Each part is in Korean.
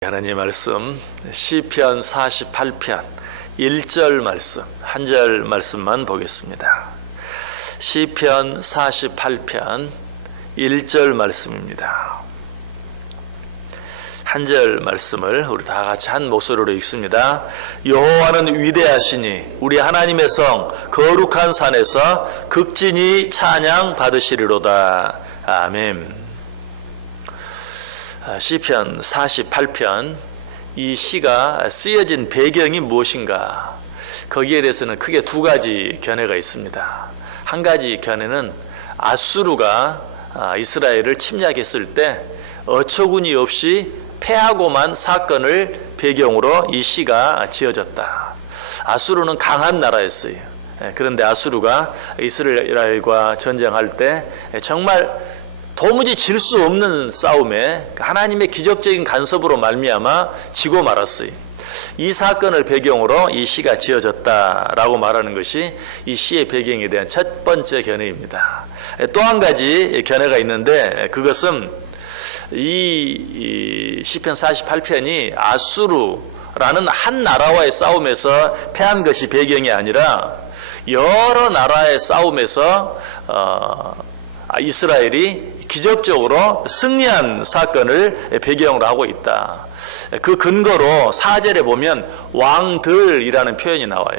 하나님의 말씀 시편 48편 1절 말씀, 한 절 말씀만 보겠습니다. 시편 48편 1절 말씀입니다. 한 절 말씀을 우리 다 같이 한 목소리로 읽습니다. 여호와는 위대하시니 우리 하나님의 성 거룩한 산에서 극진히 찬양 받으시리로다. 아멘. 시편 48편, 이 시가 쓰여진 배경이 무엇인가? 거기에 대해서는 크게 두 가지 견해가 있습니다. 한 가지 견해는 아수르가 이스라엘을 침략했을 때 어처구니 없이 패하고만 사건을 배경으로 이 시가 지어졌다. 아수르는 강한 나라였어요. 그런데 아수르가 이스라엘과 전쟁할 때 정말 도무지 질 수 없는 싸움에 하나님의 기적적인 간섭으로 말미암아 지고 말았어요. 이 사건을 배경으로 이 시가 지어졌다라고 말하는 것이 이 시의 배경에 대한 첫 번째 견해입니다. 또 한 가지 견해가 있는데 그것은 이 시편 48편이 아수르라는 한 나라와의 싸움에서 패한 것이 배경이 아니라 여러 나라의 싸움에서 이스라엘이 기적적으로 승리한 사건을 배경으로 하고 있다. 그 근거로 4절에 보면 왕들이라는 표현이 나와요.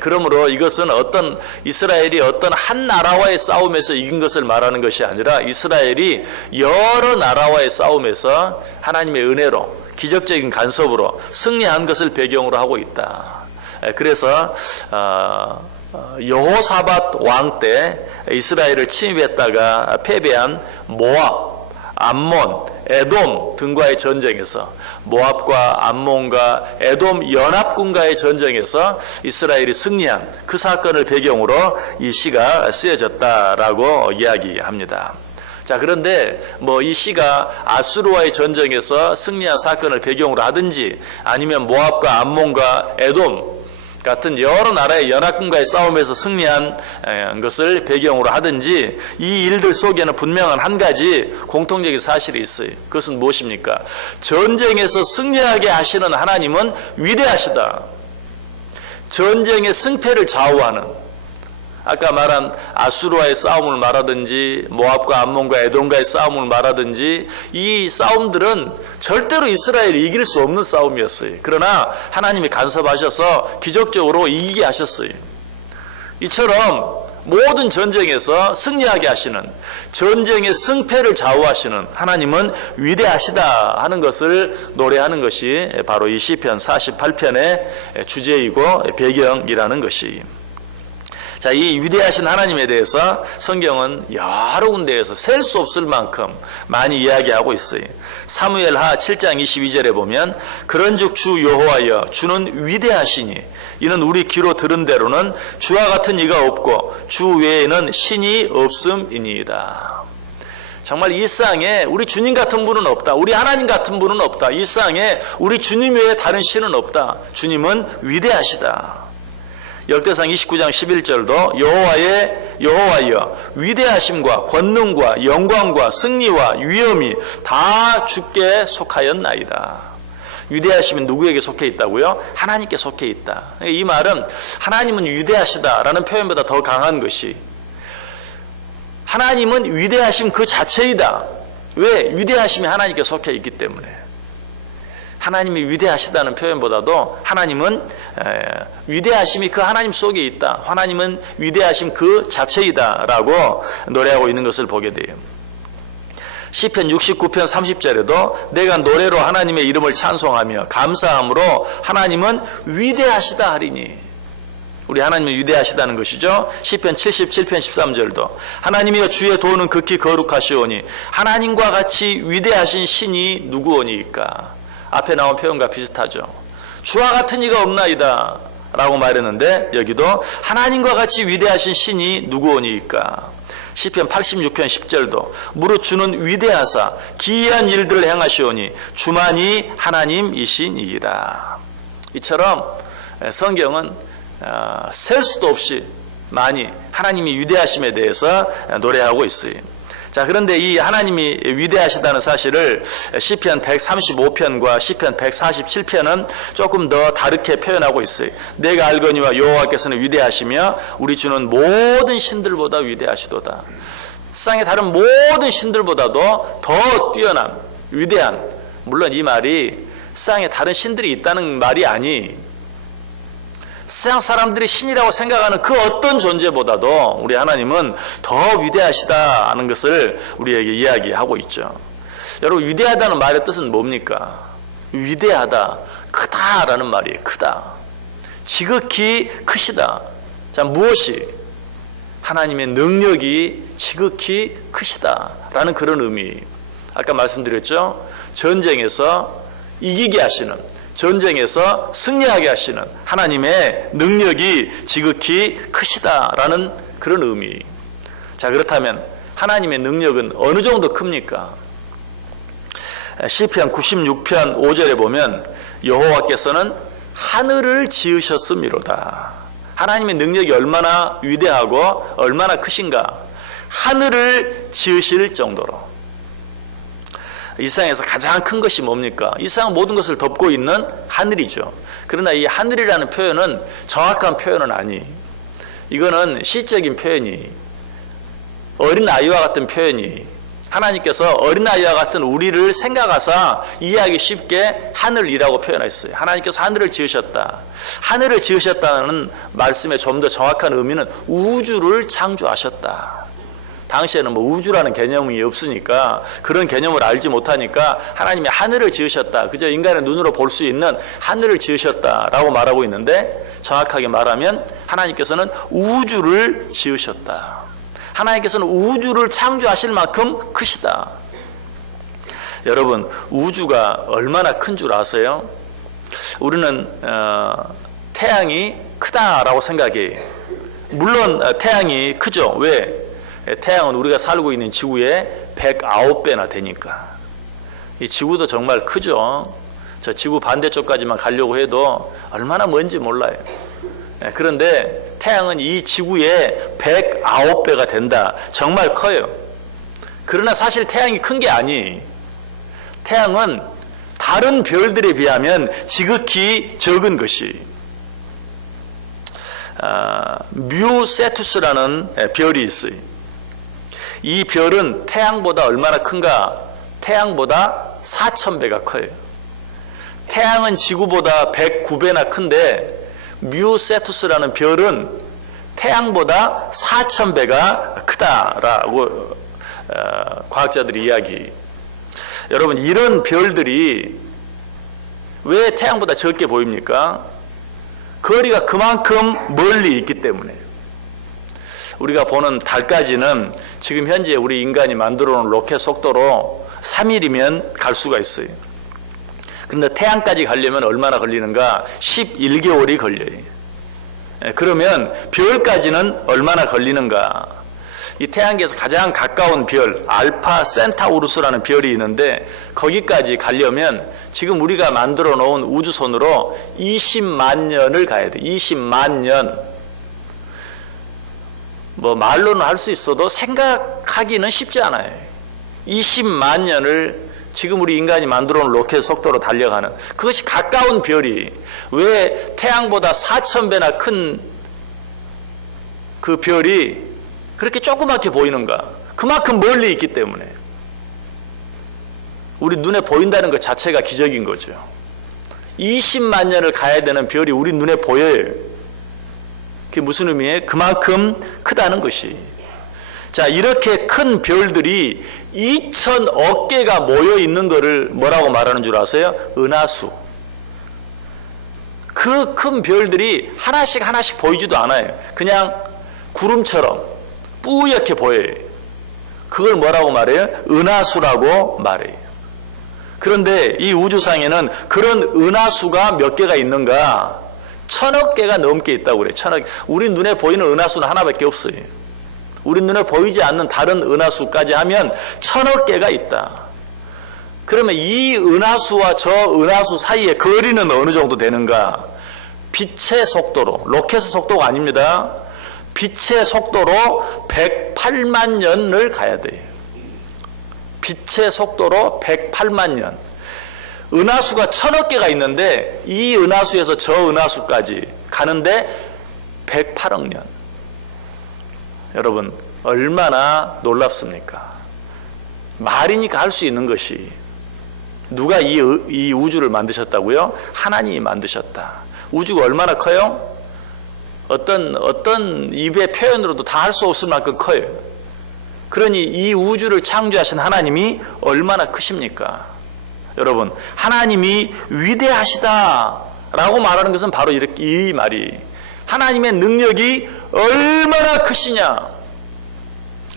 그러므로 이것은 어떤 이스라엘이 어떤 한 나라와의 싸움에서 이긴 것을 말하는 것이 아니라 이스라엘이 여러 나라와의 싸움에서 하나님의 은혜로 기적적인 간섭으로 승리한 것을 배경으로 하고 있다. 그래서 여호사밧 왕 때 이스라엘을 침입했다가 패배한 모압, 암몬, 에돔 등과의 전쟁에서 모압과 암몬과 에돔 연합군과의 전쟁에서 이스라엘이 승리한 그 사건을 배경으로 이 시가 쓰여졌다라고 이야기합니다. 자, 그런데 이 시가 아수르와의 전쟁에서 승리한 사건을 배경으로 하든지 아니면 모압과 암몬과 에돔 같은 여러 나라의 연합군과의 싸움에서 승리한 것을 배경으로 하든지 이 일들 속에는 분명한 한 가지 공통적인 사실이 있어요. 그것은 무엇입니까? 전쟁에서 승리하게 하시는 하나님은 위대하시다. 전쟁의 승패를 좌우하는, 아까 말한 아수르와의 싸움을 말하든지 모압과 암몬과 에돔과의 싸움을 말하든지 이 싸움들은 절대로 이스라엘이 이길 수 없는 싸움이었어요. 그러나 하나님이 간섭하셔서 기적적으로 이기게 하셨어요. 이처럼 모든 전쟁에서 승리하게 하시는, 전쟁의 승패를 좌우하시는 하나님은 위대하시다 하는 것을 노래하는 것이 바로 이 시편 48편의 주제이고 배경이라는 것이. 자, 이 위대하신 하나님에 대해서 성경은 여러 군데에서 셀 수 없을 만큼 많이 이야기하고 있어요. 사무엘하 7장 22절에 보면 그런즉 주 여호와여 주는 위대하시니 이는 우리 귀로 들은 대로는 주와 같은 이가 없고 주 외에는 신이 없음이니이다. 정말 이 세상에 우리 주님 같은 분은 없다. 우리 하나님 같은 분은 없다. 이 세상에 우리 주님 외에 다른 신은 없다. 주님은 위대하시다. 역대상 29장 11절도 여호와여 위대하심과 권능과 영광과 승리와 위엄이 다 주께 속하였나이다. 위대하심은 누구에게 속해 있다고요? 하나님께 속해 있다. 이 말은 하나님은 위대하시다라는 표현보다 더 강한 것이 하나님은 위대하심 그 자체이다. 왜? 위대하심이 하나님께 속해 있기 때문에. 하나님이 위대하시다는 표현보다도 하나님은 위대하심이 그 하나님 속에 있다. 하나님은 위대하심 그 자체이다 라고 노래하고 있는 것을 보게 돼요. 시편 69편 30절에도 내가 노래로 하나님의 이름을 찬송하며 감사함으로 하나님은 위대하시다 하리니. 우리 하나님은 위대하시다는 것이죠. 시편 77편 13절도 하나님이여 주의 도는 극히 거룩하시오니 하나님과 같이 위대하신 신이 누구오니까. 앞에 나온 표현과 비슷하죠. 주와 같은 이가 없나이다 라고 말했는데 여기도 하나님과 같이 위대하신 신이 누구오니까. 시편 86편 10절도 무릇 주는 위대하사 기이한 일들을 행하시오니 주만이 하나님이시니이다. 이처럼 성경은 셀 수도 없이 많이 하나님이 위대하심에 대해서 노래하고 있어요. 자, 그런데 이 하나님이 위대하시다는 사실을 시편 135편과 시편 147편은 조금 더 다르게 표현하고 있어요. 내가 알거니와 여호와께서는 위대하시며 우리 주는 모든 신들보다 위대하시도다. 세상의 다른 모든 신들보다도 더 뛰어난 위대한, 물론 이 말이 세상에 다른 신들이 있다는 말이 아니, 세상 사람들이 신이라고 생각하는 그 어떤 존재보다도 우리 하나님은 더 위대하시다는 것을 우리에게 이야기하고 있죠. 여러분, 위대하다는 말의 뜻은 뭡니까? 위대하다, 크다라는 말이에요. 크다, 지극히 크시다. 자, 무엇이? 하나님의 능력이 지극히 크시다라는 그런 의미. 아까 말씀드렸죠? 전쟁에서 이기게 하시는, 전쟁에서 승리하게 하시는 하나님의 능력이 지극히 크시다라는 그런 의미. 자, 그렇다면 하나님의 능력은 어느 정도 큽니까? 시편 96편 5절에 보면 여호와께서는 하늘을 지으셨음이로다. 하나님의 능력이 얼마나 위대하고 얼마나 크신가. 하늘을 지으실 정도로. 이 세상에서 가장 큰 것이 뭡니까? 이 세상 모든 것을 덮고 있는 하늘이죠. 그러나 이 하늘이라는 표현은 정확한 표현은 아니. 이거는 시적인 표현이, 어린아이와 같은 표현이, 하나님께서 어린아이와 같은 우리를 생각하사 이해하기 쉽게 하늘이라고 표현했어요. 하나님께서 하늘을 지으셨다. 하늘을 지으셨다는 말씀의 좀 더 정확한 의미는 우주를 창조하셨다. 당시에는 뭐 우주라는 개념이 없으니까, 그런 개념을 알지 못하니까 하나님이 하늘을 지으셨다, 그저 인간의 눈으로 볼 수 있는 하늘을 지으셨다라고 말하고 있는데, 정확하게 말하면 하나님께서는 우주를 지으셨다. 하나님께서는 우주를 창조하실 만큼 크시다. 여러분, 우주가 얼마나 큰 줄 아세요? 우리는 태양이 크다라고 생각해요. 물론 태양이 크죠. 왜? 태양은 우리가 살고 있는 지구의 109배나 되니까. 이 지구도 정말 크죠. 저 지구 반대쪽까지만 가려고 해도 얼마나 먼지 몰라요. 그런데 태양은 이 지구의 109배가 된다. 정말 커요. 그러나 사실 태양이 큰 게 아니. 태양은 다른 별들에 비하면 지극히 적은 것이, 뮤세투스라는 별이 있어요. 이 별은 태양보다 얼마나 큰가? 태양보다 4,000배가 커요. 태양은 지구보다 109배나 큰데 뮤세투스라는 별은 태양보다 4,000배가 크다라고 과학자들이 이야기. 여러분, 이런 별들이 왜 태양보다 적게 보입니까? 거리가 그만큼 멀리 있기 때문에. 우리가 보는 달까지는 지금 현재 우리 인간이 만들어 놓은 로켓 속도로 3일이면 갈 수가 있어요. 그런데 태양까지 가려면 얼마나 걸리는가? 11개월이 걸려요. 그러면 별까지는 얼마나 걸리는가? 이 태양계에서 가장 가까운 별, 알파 센타우루스라는 별이 있는데, 거기까지 가려면 지금 우리가 만들어 놓은 우주선으로 20만 년을 가야 돼. 20만 년. 뭐 말로는 할 수 있어도 생각하기는 쉽지 않아요. 20만 년을 지금 우리 인간이 만들어 놓은 로켓 속도로 달려가는, 그것이 가까운 별이 왜 태양보다 4,000배나 큰 그 별이 그렇게 조그맣게 보이는가? 그만큼 멀리 있기 때문에. 우리 눈에 보인다는 것 자체가 기적인 거죠. 20만 년을 가야 되는 별이 우리 눈에 보여요. 그게 무슨 의미예요? 그만큼 크다는 것이. 자, 이렇게 큰 별들이 2,000억 개가 모여 있는 것을 뭐라고 말하는 줄 아세요? 은하수. 그 큰 별들이 하나씩 하나씩 보이지도 않아요. 그냥 구름처럼 뿌옇게 보여요. 그걸 뭐라고 말해요? 은하수라고 말해요. 그런데 이 우주상에는 그런 은하수가 몇 개가 있는가? 1,000억 개가 넘게 있다고 그래요. 1,000억. 우리 눈에 보이는 은하수는 하나밖에 없어요. 우리 눈에 보이지 않는 다른 은하수까지 하면 1,000억 개가 있다. 그러면 이 은하수와 저 은하수 사이의 거리는 어느 정도 되는가? 빛의 속도로, 로켓의 속도가 아닙니다. 빛의 속도로 108만 년을 가야 돼요. 빛의 속도로 108만 년. 은하수가 1000억 개가 있는데 이 은하수에서 저 은하수까지 가는데 108억 년. 여러분 얼마나 놀랍습니까? 말이니까 할 수 있는 것이, 누가 이 우주를 만드셨다고요? 하나님이 만드셨다. 우주가 얼마나 커요? 어떤 입의 표현으로도 다 할 수 없을 만큼 커요. 그러니 이 우주를 창조하신 하나님이 얼마나 크십니까? 여러분, 하나님이 위대하시다 라고 말하는 것은 바로 이 말이, 하나님의 능력이 얼마나 크시냐,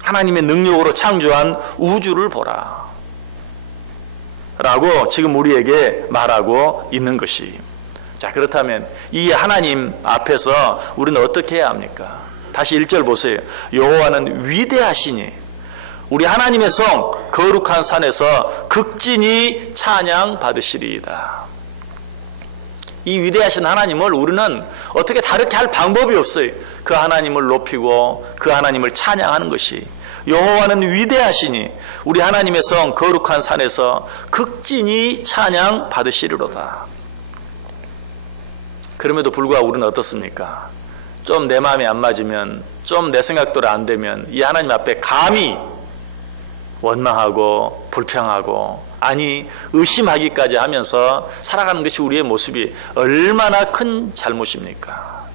하나님의 능력으로 창조한 우주를 보라 라고 지금 우리에게 말하고 있는 것이. 자, 그렇다면 이 하나님 앞에서 우리는 어떻게 해야 합니까? 다시 1절 보세요. 여호와는 위대하시니 우리 하나님의 성 거룩한 산에서 극진히 찬양 받으시리이다. 이 위대하신 하나님을 우리는 어떻게 다르게 할 방법이 없어요. 그 하나님을 높이고 그 하나님을 찬양하는 것이. 여호와는 위대하시니 우리 하나님의 성 거룩한 산에서 극진히 찬양 받으시리로다. 그럼에도 불구하고 우리는 어떻습니까? 좀 내 마음에 안 맞으면, 좀 내 생각대로 안 되면 이 하나님 앞에 감히 원망하고 불평하고, 아니 의심하기까지 하면서 살아가는 것이 우리의 모습이 얼마나 큰 잘못입니까?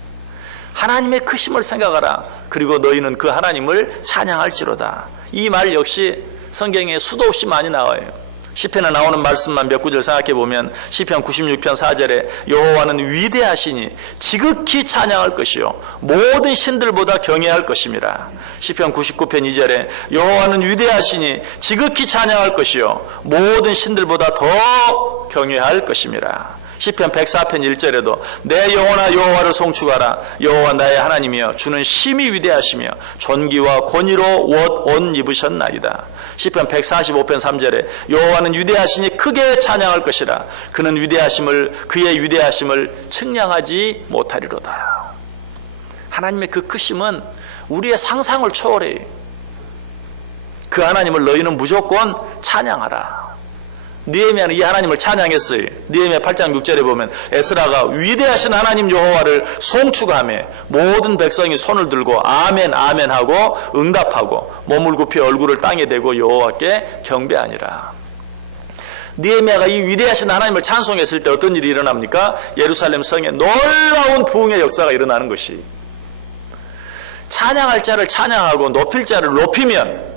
하나님의 크심을 생각하라. 그리고 너희는 그 하나님을 찬양할지로다. 이 말 역시 성경에 수도 없이 많이 나와요. 시편에 나오는 말씀만 몇 구절 생각해 보면 시편 96편 4절에 여호와는 위대하시니 지극히 찬양할 것이요 모든 신들보다 경외할 것임이라. 시편 99편 2절에 여호와는 위대하시니 지극히 찬양할 것이요 모든 신들보다 더 경외할 것임이라. 시편 104편 1절에도 내 영혼아 여호와를 송축하라. 여호와 나의 하나님이여 주는 심히 위대하시며 존귀와 권위로 옷 입으셨나이다. 시편 145편 3절에 여호와는 위대하시니 크게 찬양할 것이라. 그는 그의 위대하심을 측량하지 못하리로다. 하나님의 그 크심은 우리의 상상을 초월해. 그 하나님을 너희는 무조건 찬양하라. 느헤미야는 이 하나님을 찬양했어요. 느헤미야 8장 6절에 보면 에스라가 위대하신 하나님 여호와를 송축하며 모든 백성이 손을 들고 아멘 아멘 하고 응답하고 몸을 굽혀 얼굴을 땅에 대고 여호와께 경배하니라. 느헤미야가 이 위대하신 하나님을 찬송했을 때 어떤 일이 일어납니까? 예루살렘 성에 놀라운 부흥의 역사가 일어나는 것이. 찬양할 자를 찬양하고 높일 자를 높이면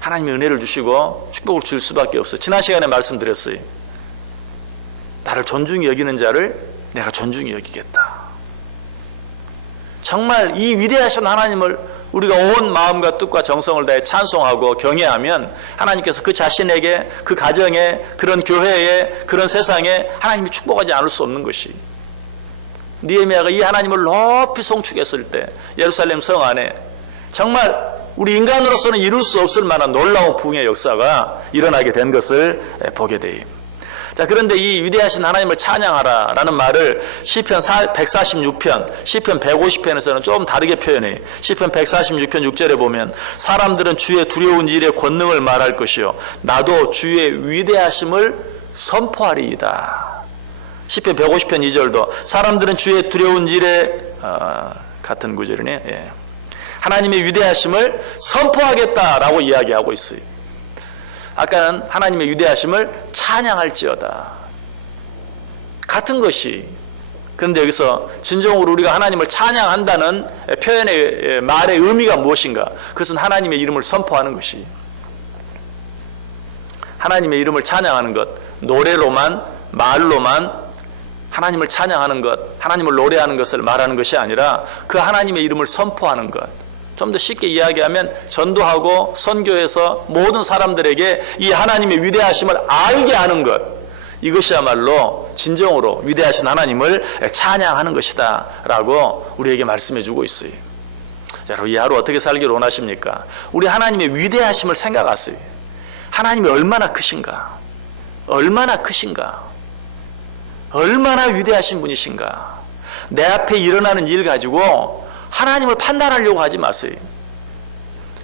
하나님이 은혜를 주시고 축복을 줄 수밖에 없어요. 지난 시간에 말씀드렸어요. 나를 존중히 여기는 자를 내가 존중히 여기겠다. 정말 이 위대하신 하나님을 우리가 온 마음과 뜻과 정성을 다해 찬송하고 경외하면 하나님께서 그 자신에게, 그 가정에, 그런 교회에, 그런 세상에 하나님이 축복하지 않을 수 없는 것이. 느헤미야가 이 하나님을 높이 송축했을 때 예루살렘 성 안에 정말 우리 인간으로서는 이룰 수 없을 만한 놀라운 부흥의 역사가 일어나게 된 것을 보게 돼요. 자, 그런데 이 위대하신 하나님을 찬양하라 라는 말을 시편 146편, 시편 150편에서는 좀 다르게 표현해요. 시편 146편 6절에 보면 사람들은 주의 두려운 일의 권능을 말할 것이요 나도 주의 위대하심을 선포하리이다. 시편 150편 2절도 사람들은 주의 두려운 일의 같은 구절이네. 예. 하나님의 위대하심을 선포하겠다라고 이야기하고 있어요. 아까는 하나님의 위대하심을 찬양할지어다. 같은 것이. 그런데 여기서 진정으로 우리가 하나님을 찬양한다는 표현의 말의 의미가 무엇인가? 그것은 하나님의 이름을 선포하는 것이. 하나님의 이름을 찬양하는 것, 노래로만, 말로만 하나님을 찬양하는 것, 하나님을 노래하는 것을 말하는 것이 아니라 그 하나님의 이름을 선포하는 것. 좀 더 쉽게 이야기하면 전도하고 선교해서 모든 사람들에게 이 하나님의 위대하심을 알게 하는 것. 이것이야말로 진정으로 위대하신 하나님을 찬양하는 것이다 라고 우리에게 말씀해 주고 있어요. 자, 여러분 이 하루 어떻게 살기를 원하십니까? 우리 하나님의 위대하심을 생각하세요. 하나님이 얼마나 크신가? 얼마나 크신가? 얼마나 위대하신 분이신가? 내 앞에 일어나는 일 가지고 하나님을 판단하려고 하지 마세요.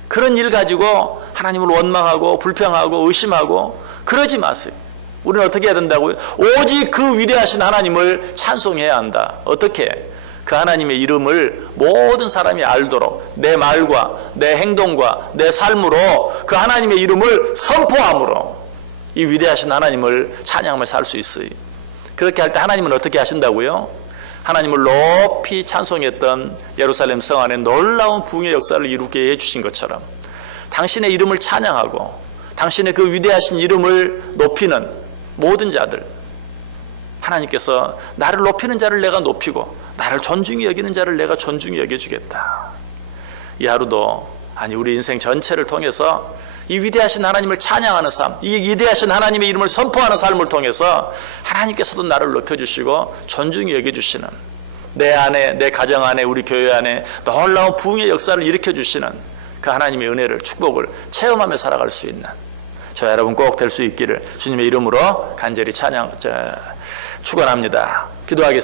그런 일 가지고 하나님을 원망하고 불평하고 의심하고 그러지 마세요. 우리는 어떻게 해야 된다고요? 오직 그 위대하신 하나님을 찬송해야 한다. 어떻게? 그 하나님의 이름을 모든 사람이 알도록 내 말과 내 행동과 내 삶으로 그 하나님의 이름을 선포함으로 이 위대하신 하나님을 찬양하며 살 수 있어요. 그렇게 할 때 하나님은 어떻게 하신다고요? 하나님을 높이 찬송했던 예루살렘 성 안에 놀라운 부흥의 역사를 이루게 해주신 것처럼 당신의 이름을 찬양하고 당신의 그 위대하신 이름을 높이는 모든 자들, 하나님께서 나를 높이는 자를 내가 높이고 나를 존중히 여기는 자를 내가 존중히 여겨주겠다. 이 하루도 아니 우리 인생 전체를 통해서 이 위대하신 하나님을 찬양하는 삶, 이 위대하신 하나님의 이름을 선포하는 삶을 통해서 하나님께서도 나를 높여주시고 존중히 여겨주시는 내 안에, 내 가정 안에, 우리 교회 안에 놀라운 부흥의 역사를 일으켜주시는 그 하나님의 은혜를, 축복을 체험하며 살아갈 수 있는 저 여러분 꼭 될 수 있기를 주님의 이름으로 간절히 축원합니다. 기도하겠습니다.